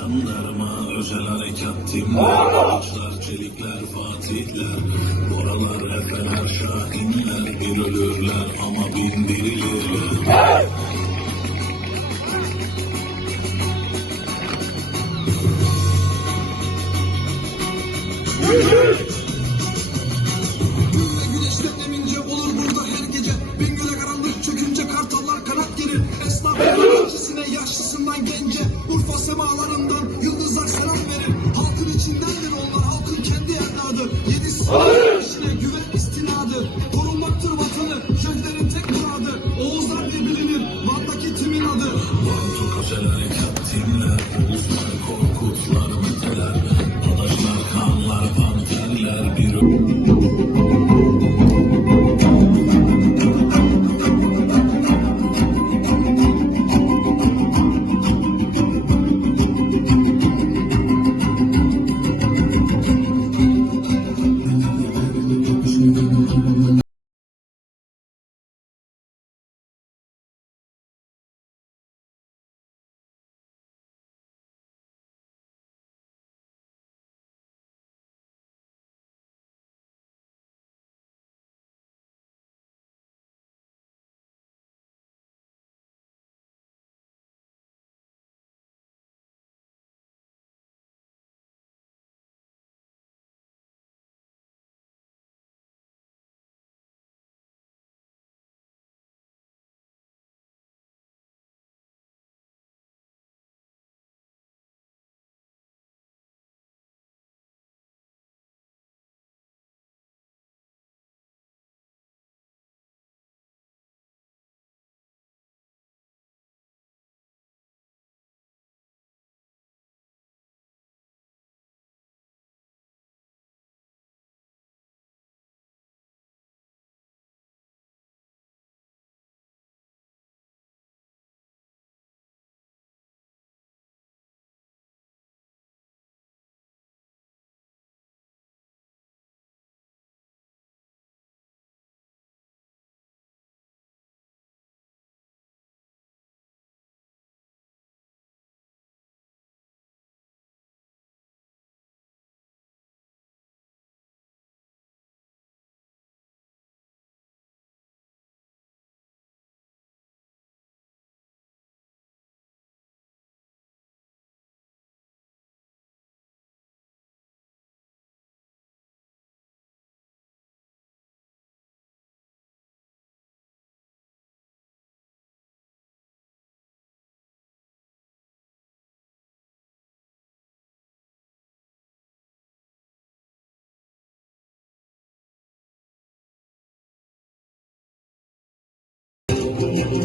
Jandarma, özel harekat timler, çelikler, fatihler, boralar, efeler, yaşlısından gence Urfa semalarından yıldızlar selam verir. Halkın içindendir onlar halkın kendi evladı. Yedi işine güven istinadı. Korunmaktır vatanı şehirlerin tek muradı. Oğuzlar diye bilinir Van'daki timin adı. Vantuk özel harekat timler, Uluslar, Korkutlar, Meteler, Adaşlar, Kanlar, Kuvayi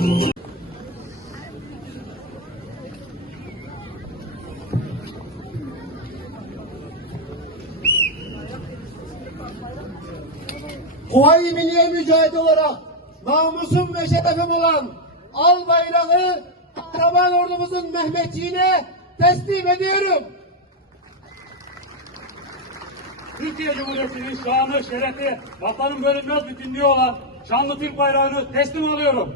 Milliye Mücahit olarak namusum ve şerefim olan al bayrağı kahraman ordumuzun Mehmetçiğine teslim ediyorum. Türkiye Cumhuriyeti'nin şanı, şerefi, vatanın bölünmez bütünlüğü olan şanlı Türk bayrağını teslim alıyorum.